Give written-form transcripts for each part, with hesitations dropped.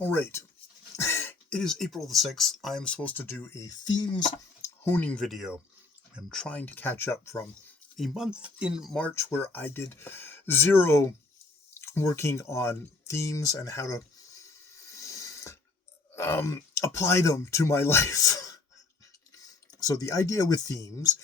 All right, it is April the 6th. I'm supposed to do a Thms Hnng video. I'm trying to catch up from a month in March where I did zero working on themes and how to apply them to my life. So the idea with themes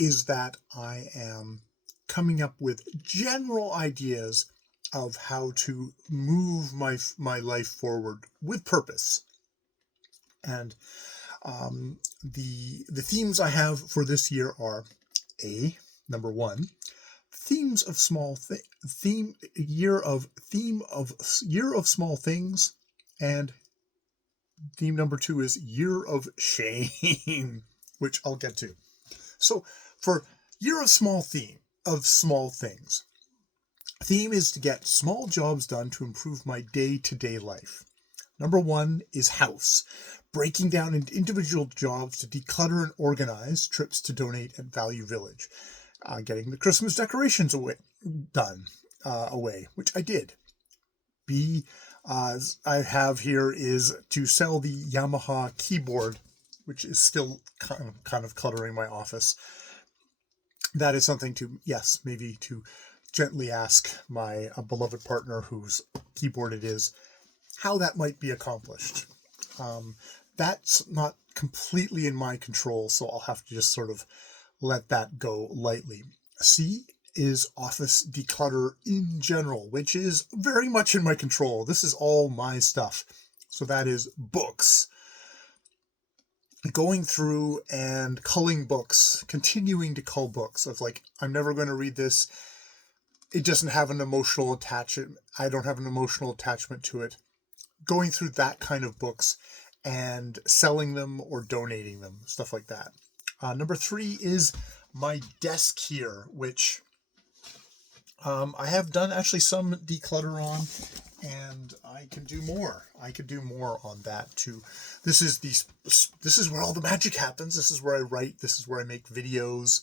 is that I am coming up with general ideas of how to move my life forward with purpose. And the themes I have for this year are number one, themes of small year of small things, and theme number two is year of shame, which I'll get to. So for year of small things, theme is to get small jobs done to improve my day-to-day life. Number one is house, breaking down into individual jobs to declutter and organize, trips to donate at Value Village, getting the Christmas decorations away, which I did. B, I have here is to sell the Yamaha keyboard, which is still kind of cluttering my office. That is something to, yes, maybe to gently ask my beloved partner whose keyboard it is, how that might be accomplished. That's not completely in my control, so I'll have to just sort of let that go lightly. C is office declutter in general, which is very much in my control. This is all my stuff. So that is books. Going through and culling books, continuing to cull books of like, I'm never going to read this. It doesn't have an emotional attachment. I don't have an emotional attachment to it. Going through that kind of books and selling them or donating them, stuff like that. Number three is my desk here, which I have done actually some declutter on, and I can do more. I could do more on that too. This is where all the magic happens. This is where I write. This is where I make videos.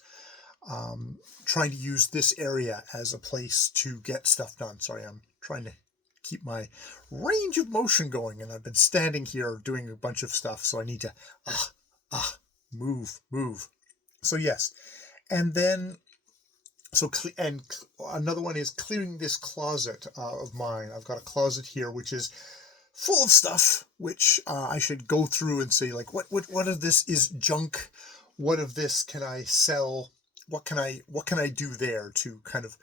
Trying to use this area as a place to get stuff done. Sorry, I'm trying to keep my range of motion going, and I've been standing here doing a bunch of stuff, so I need to move. So yes, and then another one is clearing this closet of mine. I've got a closet here which is full of stuff which I should go through and say, like, what of this is junk, what of this can I sell, what can I do there to kind of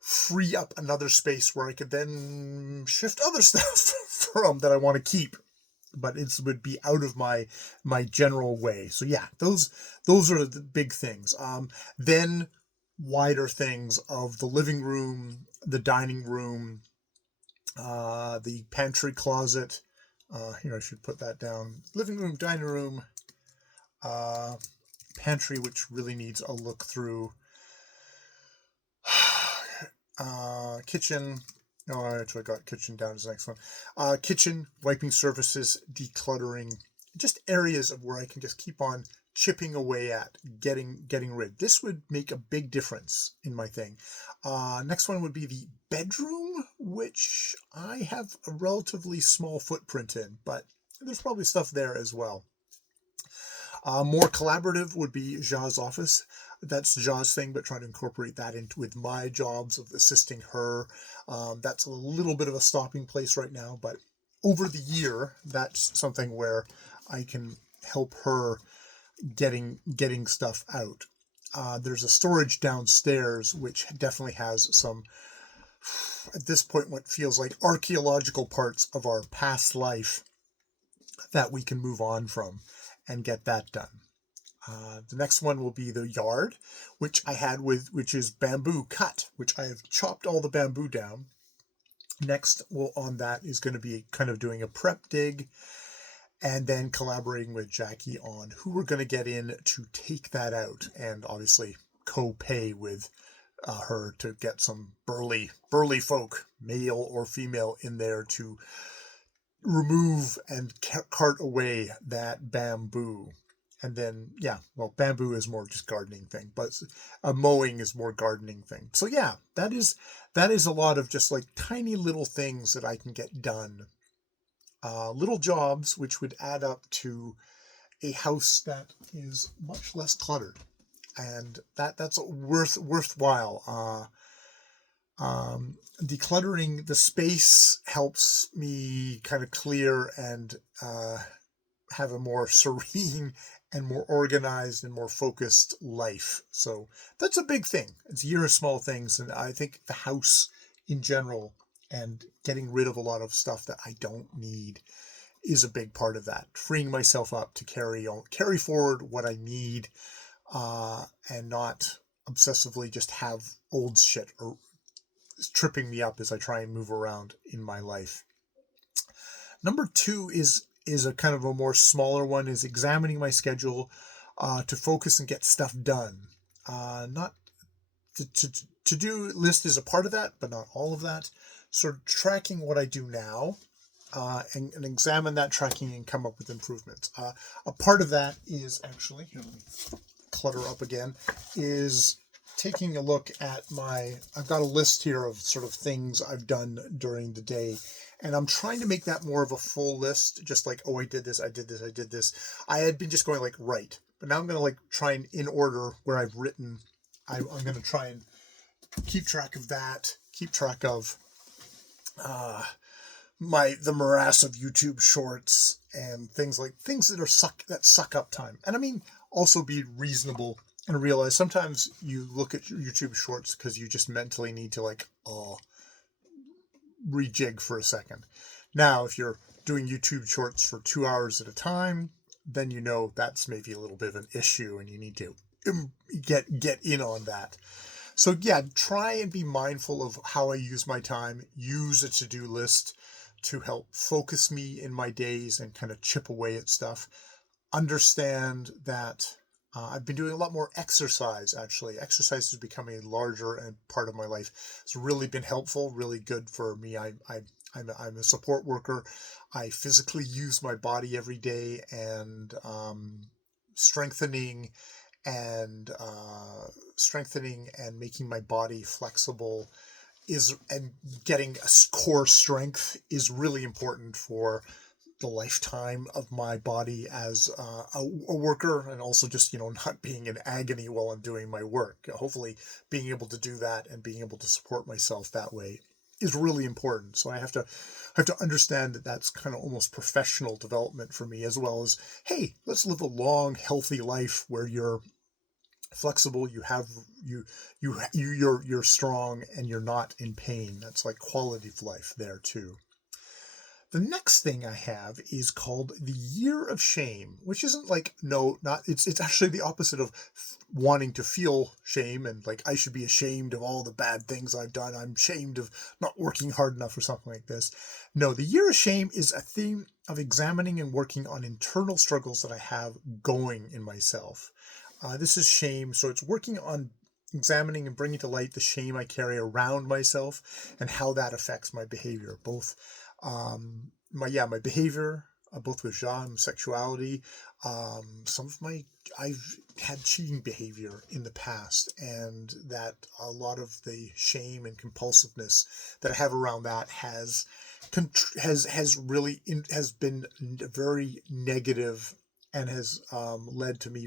free up another space where I could then shift other stuff from that I want to keep, but it would be out of my general way. So yeah, those are the big things. Then wider things of the living room, the dining room, the pantry closet. Here, I should put that down. Living room, dining room, pantry, which really needs a look through. Kitchen. No, I actually got kitchen down as the next one. Kitchen, wiping surfaces, decluttering, just areas of where I can just keep on chipping away at getting rid. This would make a big difference in my thing. Next one would be the bedroom, which I have a relatively small footprint in, but there's probably stuff there as well. More collaborative would be Ja's office. That's Ja's thing, but trying to incorporate that into with my jobs of assisting her. That's a little bit of a stopping place right now, but over the year, that's something where I can help her getting stuff out. There's a storage downstairs, which definitely has some, at this point, what feels like archaeological parts of our past life that we can move on from and get that done. The next one will be the yard, which is bamboo cut, which I have chopped all the bamboo down. Next on that is going to be kind of doing a prep dig, and then collaborating with Jackie on who we're going to get in to take that out, and obviously co-pay with her to get some burly folk, male or female, in there to remove and cart away that bamboo. And then, bamboo is more just gardening thing, but mowing is more gardening thing. So yeah, that is a lot of just like tiny little things that I can get done little jobs which would add up to a house that is much less cluttered, and that's worthwhile. Decluttering the space helps me kind of clear and have a more serene and more organized and more focused life. So that's a big thing. It's a year of small things, and I think the house in general and getting rid of a lot of stuff that I don't need is a big part of that. Freeing myself up to carry forward what I need, and not obsessively just have old shit or tripping me up as I try and move around in my life. Number two is a kind of a more smaller one, is examining my schedule to focus and get stuff done. Not to-do list is a part of that, but not all of that. Sort of tracking what I do now, and examine that tracking and come up with improvements. A part of that is actually, here, let me clutter up again, is taking a look at I've got a list here of sort of things I've done during the day, and I'm trying to make that more of a full list, just like, oh, I did this, I did this, I did this. I had been just going like, right, but now I'm going to like try and in order where I've written, I'm going to try and keep track of that, keep track of the morass of YouTube shorts and things that suck up time. And I mean, also be reasonable and realize sometimes you look at YouTube shorts because you just mentally need to like, rejig for a second. Now, if you're doing YouTube shorts for 2 hours at a time, then you know that's maybe a little bit of an issue and you need to get in on that. So yeah, try and be mindful of how I use my time. Use a to-do list to help focus me in my days and kind of chip away at stuff. Understand that I've been doing a lot more exercise, actually. Exercise is becoming a larger part of my life. It's really been helpful, really good for me. I'm a support worker. I physically use my body every day, and strengthening and making my body flexible and getting a core strength is really important for the lifetime of my body as a worker, and also just, not being in agony while I'm doing my work. Hopefully being able to do that and being able to support myself that way is really important. So I have to understand that that's kind of almost professional development for me, as well as, hey, let's live a long, healthy life where you're flexible, you're strong, and you're not in pain. That's like quality of life there too. The next thing I have is called the Year of Shame, which isn't like, it's actually the opposite of wanting to feel shame and like I should be ashamed of all the bad things I've done. I'm ashamed of not working hard enough or something like this. No, the Year of Shame is a theme of examining and working on internal struggles that I have going in myself. This is shame, so it's working on examining and bringing to light the shame I carry around myself and how that affects my behavior, both my behavior, both with genre and sexuality. I've had cheating behavior in the past, and that a lot of the shame and compulsiveness that I have around that has been very negative, and has led to me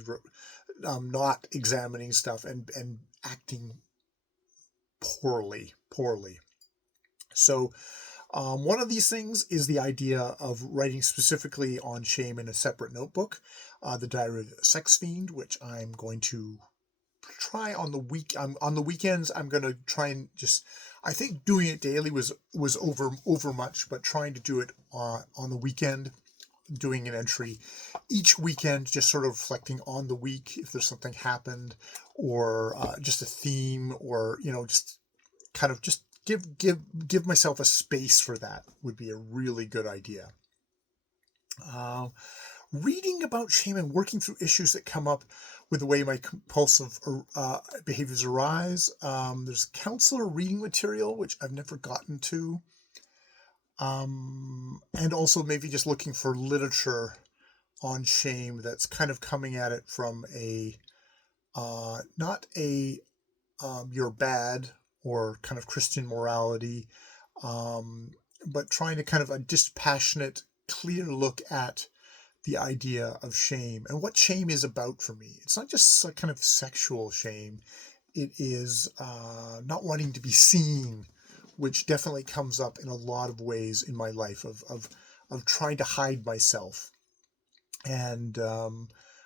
not examining stuff and acting poorly. So one of these things is the idea of writing specifically on shame in a separate notebook, the Diary of a Sex Fiend, which I'm going to try on the weekends. I'm going to try and I think doing it daily was over much, but trying to do it on the weekend, doing an entry each weekend, just sort of reflecting on the week, if there's something happened, or just a theme, or just kind of just give myself a space for that would be a really good idea. Reading about shame and working through issues that come up with the way my compulsive behaviors arise. There's counselor reading material, which I've never gotten to. And also maybe just looking for literature on shame that's kind of coming at it from not a you're bad or kind of Christian morality, but trying to kind of a dispassionate clear look at the idea of shame and what shame is about for me. It's not just a kind of sexual shame. It is not wanting to be seen, which definitely comes up in a lot of ways in my life of trying to hide myself and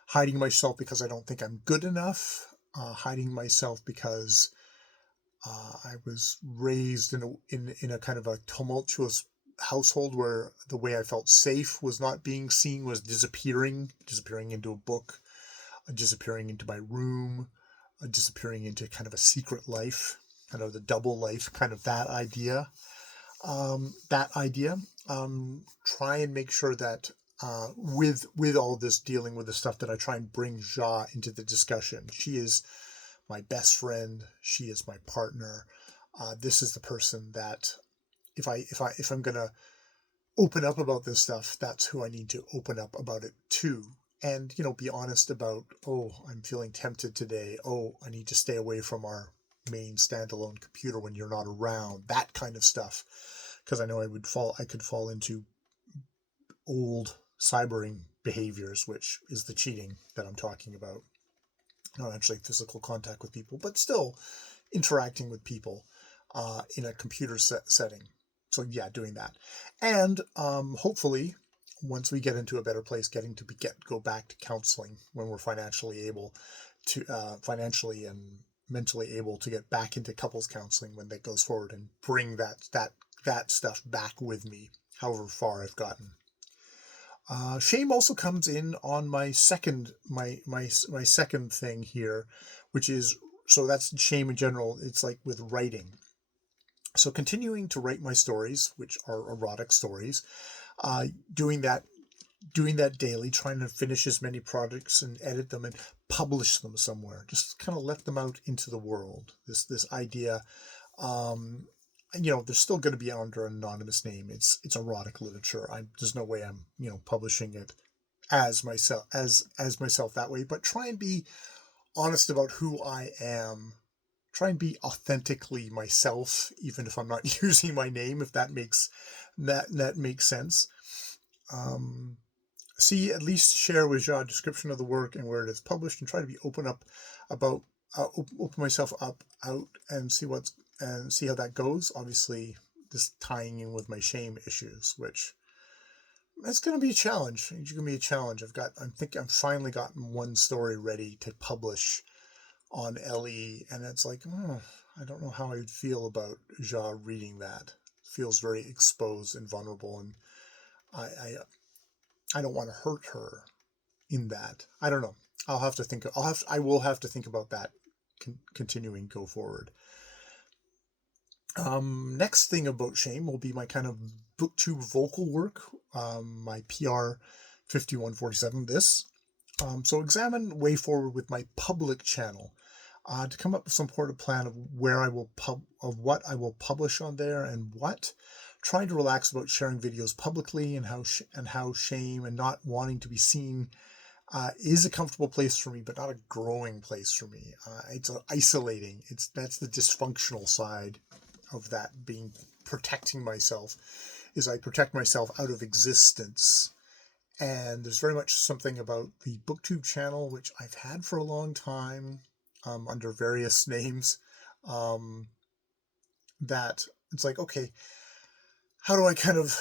hiding myself because I don't think I'm good enough, hiding myself because I was raised in a kind of a tumultuous household where the way I felt safe was not being seen, was disappearing into a book, disappearing into my room, disappearing into kind of a secret life, kind of the double life, kind of that idea. Try and make sure that with all this dealing with the stuff that I try and bring Ja into the discussion. She is my best friend. She is my partner. This is the person that if I'm gonna open up about this stuff, that's who I need to open up about it to. And, be honest about, oh, I'm feeling tempted today. Oh, I need to stay away from our main standalone computer when you're not around. That kind of stuff. Because I know I could fall into old cybering behaviors, which is the cheating that I'm talking about. Not actually physical contact with people, but still interacting with people in a computer setting. So yeah, doing that. And hopefully, once we get into a better place, go back to counseling when we're financially and mentally able to get back into couples counseling when that goes forward, and bring that stuff back with me, however far I've gotten. Shame also comes in on my second thing here, which is, so that's shame in general. It's like with writing. So continuing to write my stories, which are erotic stories, doing that daily, trying to finish as many projects and edit them and publish them somewhere, just kind of let them out into the world. This idea, they're still going to be under an anonymous name. It's erotic literature. There's no way I'm publishing it as myself that way. But try and be honest about who I am. Try and be authentically myself, even if I'm not using my name. If that makes sense. At least share with Ja a description of the work and where it is published, and try to be open myself up out and see how that goes. Obviously, this tying in with my shame issues, which it's going to be a challenge. It's going to be a challenge. I've finally gotten one story ready to publish on LE, and it's like, I don't know how I would feel about Ja reading that. It feels very exposed and vulnerable, and I don't want to hurt her in that. I don't know. I will have to think about that continuing go forward. Next thing about shame will be my kind of booktube vocal work, my PR 5147. So examine way forward with my public channel, to come up with some sort of plan of what I will publish on there and what. Trying to relax about sharing videos publicly, and how shame and not wanting to be seen is a comfortable place for me, but not a growing place for me. It's isolating. That's the dysfunctional side of that, being protecting myself, is I protect myself out of existence. And there's very much something about the booktube channel, which I've had for a long time, under various names, that it's like, okay, how do I kind of,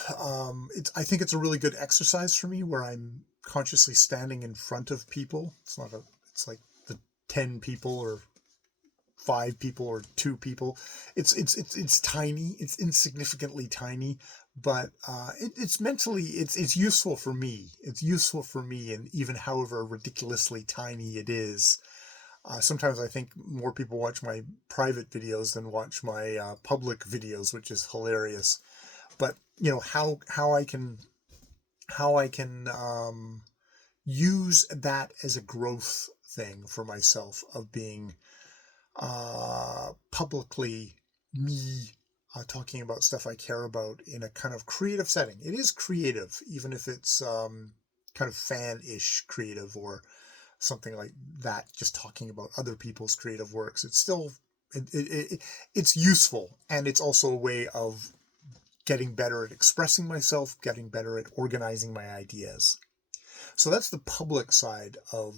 I think it's a really good exercise for me where I'm consciously standing in front of people. It's like the 10 people or 5 people or 2 people. It's tiny. It's insignificantly tiny, but it's mentally, it's useful for me. It's useful for me, and even however ridiculously tiny it is. Sometimes I think more people watch my private videos than watch my public videos, which is hilarious. But how I can use that as a growth thing for myself, of being publicly me, talking about stuff I care about in a kind of creative setting. It is creative, even if it's kind of fan-ish creative or something like that, just talking about other people's creative works. It's still it's useful, and it's also a way of getting better at expressing myself, getting better at organizing my ideas. So that's the public side of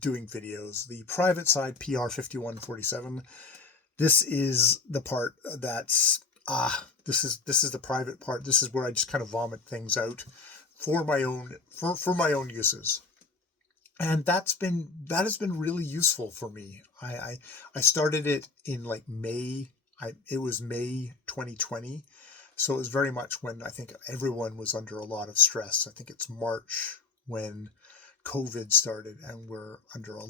doing videos. The private side, PR 5147. This is the part that's this is the private part. This is where I just kind of vomit things out for my own uses. And that has been really useful for me. I started it in like May. It was May 2020. So it was very much when I think everyone was under a lot of stress. I think it's March when COVID started and we're under a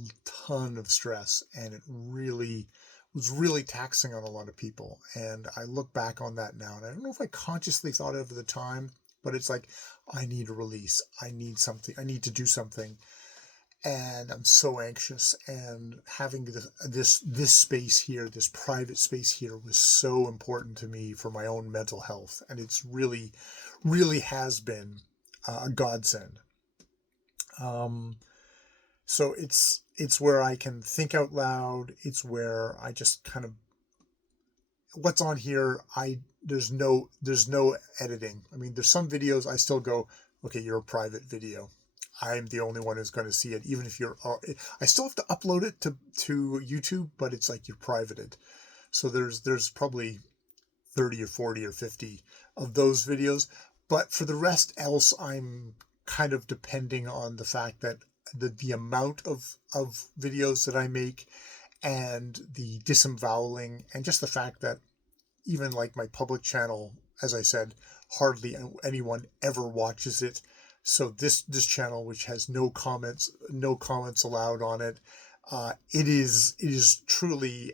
ton of stress, and it really was really taxing on a lot of people. And I look back on that now, and I don't know if I consciously thought of it at the time, but it's like, I need a release. I need something. I need to do something. And I'm so anxious, and having this space here, this private space here, was so important to me for my own mental health. And it's really, really has been a godsend. So it's where I can think out loud. It's where I just kind of, what's on here, there's no editing. I mean, there's some videos I still go, okay, you're a private video. I'm the only one who's going to see it. Even if I still have to upload it to YouTube, but it's like you're privated. So there's probably 30 or 40 or 50 of those videos. But for the rest else, I'm kind of depending on the fact that the amount of videos that I make, and the disemvoweling, and just the fact that even like my public channel, as I said, hardly anyone ever watches it. So this channel, which has no comments allowed on it, it is truly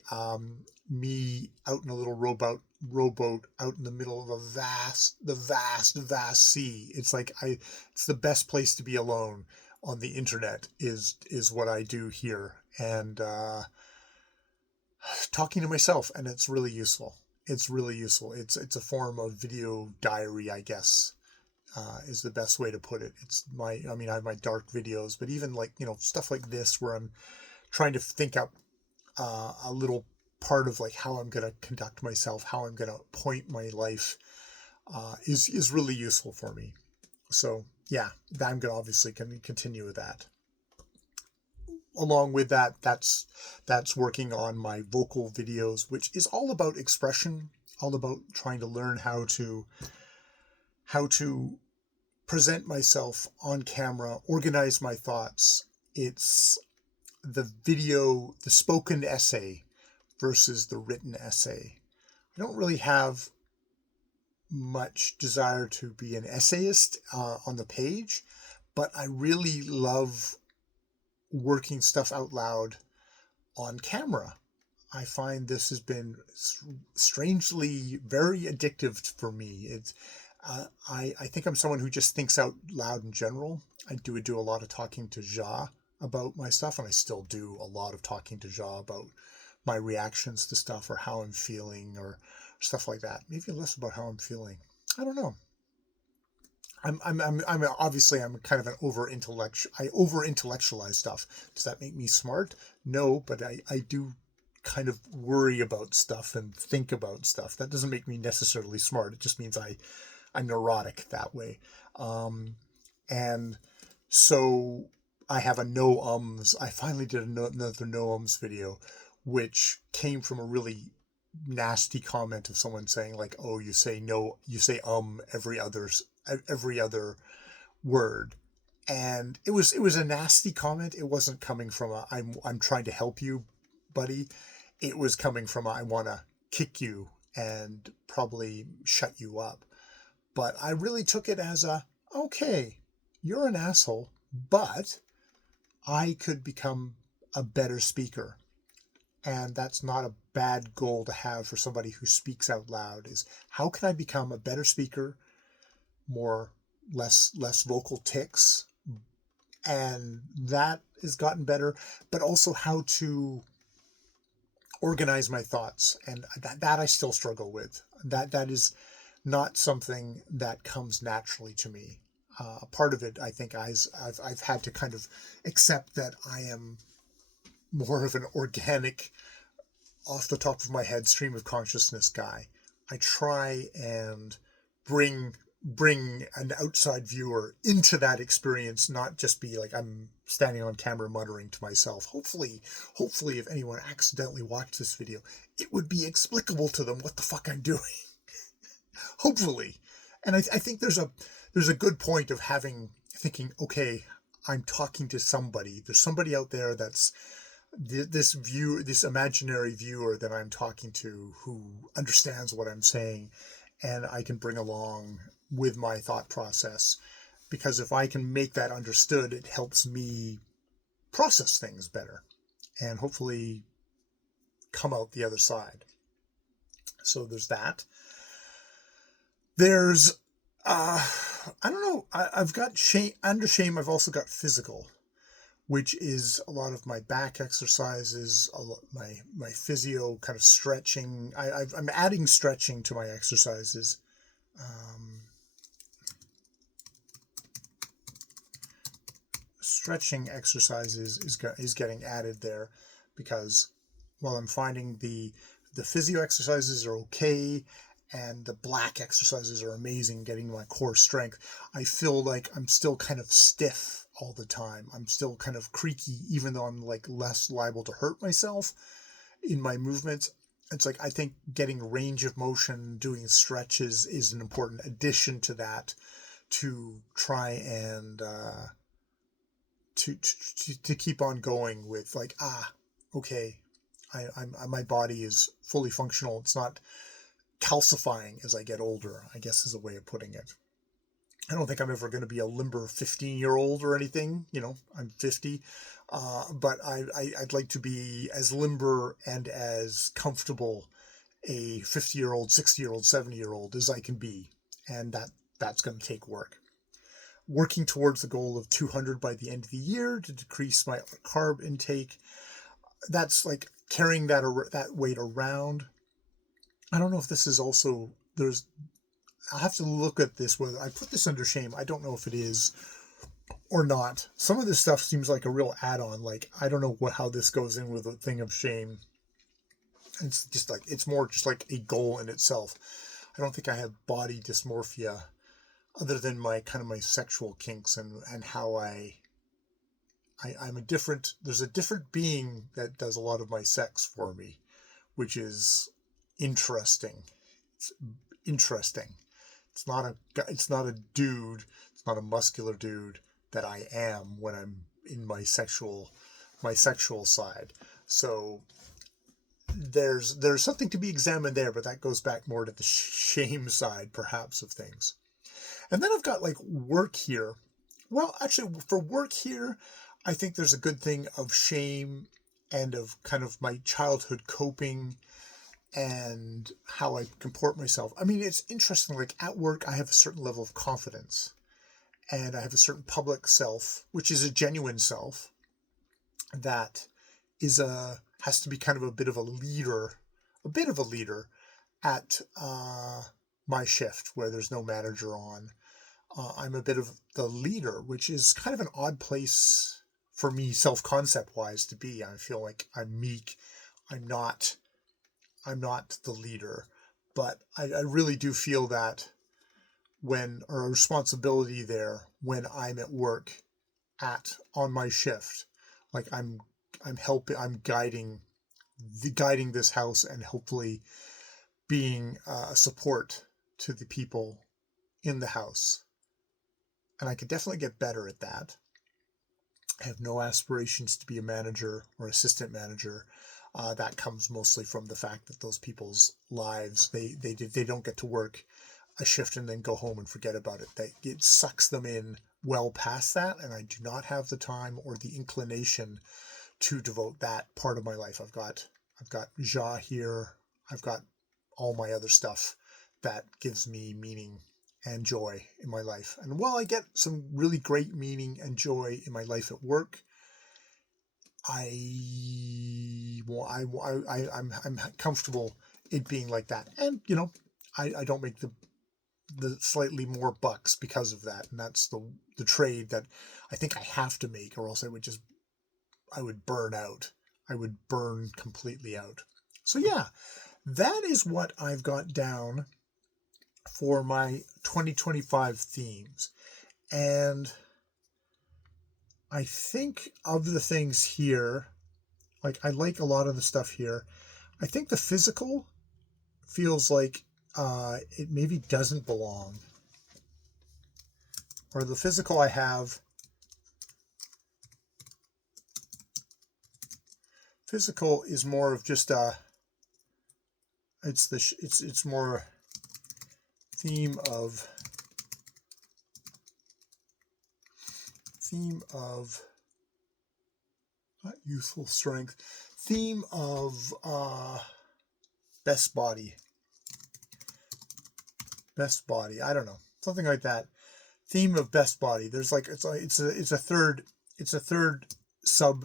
me out in a little rowboat out in the middle of the vast sea. It's like it's the best place to be alone on the internet is what I do here, and talking to myself, and it's really useful. It's really useful. It's a form of video diary, I guess. Is the best way to put it. I have my dark videos, but even like, stuff like this where I'm trying to think up a little part of like how I'm going to conduct myself, how I'm going to point my life, is really useful for me. So yeah, I'm going to obviously continue with that. Along with that, that's working on my vocal videos, which is all about expression, all about trying to learn how to present myself on camera, organize my thoughts. It's the spoken essay versus the written essay. I don't really have much desire to be an essayist on the page, but I really love working stuff out loud on camera. I find this has been strangely very addictive for me. I think I'm someone who just thinks out loud in general. I do a lot of talking to Ja about my stuff, and I still do a lot of talking to Ja about my reactions to stuff, or how I'm feeling, or stuff like that. Maybe less about how I'm feeling. I don't know. I'm obviously I'm kind of an I over intellectualize stuff. Does that make me smart? No, but I do kind of worry about stuff and think about stuff. That doesn't make me necessarily smart. It just means I'm neurotic that way. And so I have a no ums. I finally did another no ums video, which came from a really nasty comment of someone saying like, oh, you say every other word. And it was a nasty comment. It wasn't coming from I'm trying to help you, buddy. It was coming from I want to kick you and probably shut you up. But I really took it as okay, you're an asshole, but I could become a better speaker. And that's not a bad goal to have for somebody who speaks out loud, is how can I become a better speaker, less vocal tics, and that has gotten better, but also how to organize my thoughts, and that I still struggle with. That is not something that comes naturally to me. Part of it, I think, I've had to kind of accept that I am more of an organic, off the top of my head, stream of consciousness guy. I try and bring an outside viewer into that experience, not just be like I'm standing on camera muttering to myself. Hopefully if anyone accidentally watched this video, it would be explicable to them what the fuck I'm doing. Hopefully. And I think there's a good point of thinking, okay, I'm talking to somebody. There's somebody out there that's this imaginary viewer that I'm talking to who understands what I'm saying, and I can bring along with my thought process, because if I can make that understood, it helps me process things better and hopefully come out the other side. So there's that. There's I don't know, I've got shame. Under shame, I've also got physical, which is a lot of my back exercises, my physio kind of stretching. I'm adding stretching to my exercises. Stretching exercises is getting added there, because while I'm finding the physio exercises are okay and the black exercises are amazing, getting my core strength, I feel like I'm still kind of stiff all the time. I'm still kind of creaky, even though I'm like less liable to hurt myself in my movements. It's like, I think getting range of motion, doing stretches is an important addition to that, to try and to keep on going with like, okay, my body is fully functional. It's not calcifying as I get older, I guess is a way of putting it. I don't think I'm ever going to be a limber 15-year-old or anything. I'm 50, but I'd like to be as limber and as comfortable a 50-year-old, 60-year-old, 70-year-old as I can be, and that's going to take work. Working towards the goal of 200 by the end of the year to decrease my carb intake. That's like carrying that weight around. I don't know if this is also, I'll have to look at this, whether I put this under shame. I don't know if it is or not. Some of this stuff seems like a real add-on. Like, I don't know how this goes in with a thing of shame. It's just like, it's more just like a goal in itself. I don't think I have body dysmorphia, other than my sexual kinks and how there's a different being that does a lot of my sex for me, which is interesting. It's interesting. It's not a dude. It's not a muscular dude that I am when I'm in my sexual side. So there's something to be examined there, but that goes back more to the shame side, perhaps, of things. And then I've got like work here. Well, actually, for work here, I think there's a good thing of shame and of kind of my childhood coping and how I comport myself. I mean, it's interesting, like at work, I have a certain level of confidence and I have a certain public self, which is a genuine self that has to be kind of a bit of a leader at my shift where there's no manager on. I'm a bit of the leader, which is kind of an odd place for me self-concept wise to be. I feel like I'm meek. I'm not the leader, but I really do feel that a responsibility there when I'm at work on my shift, like I'm guiding this house and hopefully being a support to the people in the house. And I could definitely get better at that. I have no aspirations to be a manager or assistant manager. That comes mostly from the fact that those people's lives, they don't get to work a shift and then go home and forget about it. It sucks them in well past that, and I do not have the time or the inclination to devote that part of my life. I've got Ja here. I've got all my other stuff that gives me meaning and joy in my life. And while I get some really great meaning and joy in my life at work, I'm comfortable it being like that. And I don't make the slightly more bucks because of that. And that's the trade that I think I have to make, or else I would burn out. I would burn completely out. So yeah, that is what I've got down for my 2025 themes. And I think of the things here, like I like a lot of the stuff here. I think the physical feels like it maybe doesn't belong. Or the physical I have, physical is more of just it's more theme of not youthful strength, theme of best body, I don't know, something like that. Theme of best body. There's like it's a third sub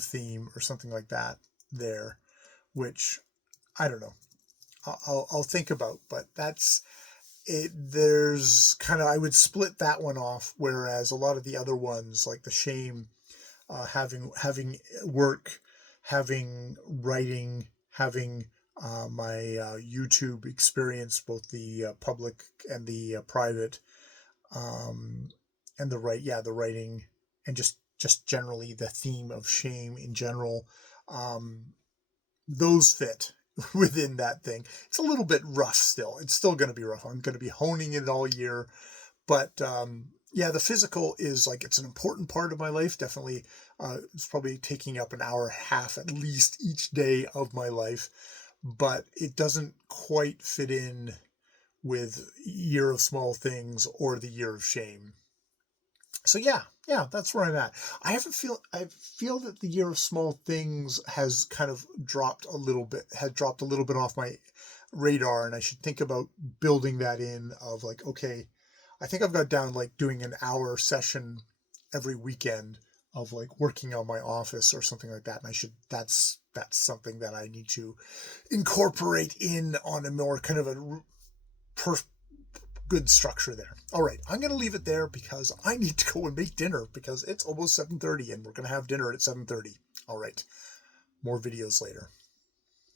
theme or something like that there, which I don't know. I'll think about, but that's it. There's kind of, I would split that one off, whereas a lot of the other ones like the shame, having work, having writing, having my YouTube experience, both the public and the private, and the writing, and just generally the theme of shame in general, those fit within that thing. It's a little bit rough still. It's still going to be rough. I'm going to be honing it all year, but yeah, the physical is like, it's an important part of my life. Definitely, it's probably taking up an hour and a half at least each day of my life, but it doesn't quite fit in with Year of Small Things or the Year of Shame. So yeah, that's where I'm at. I feel that the Year of Small Things has kind of dropped a little bit off my radar, and I should think about building that in, of like, okay, I think I've got down like doing an hour session every weekend of like working on my office or something like that. And that's something that I need to incorporate in on a more kind of a good structure there. All right, I'm going to leave it there because I need to go and make dinner, because it's almost 7:30 and we're going to have dinner at 7:30. All right, more videos later.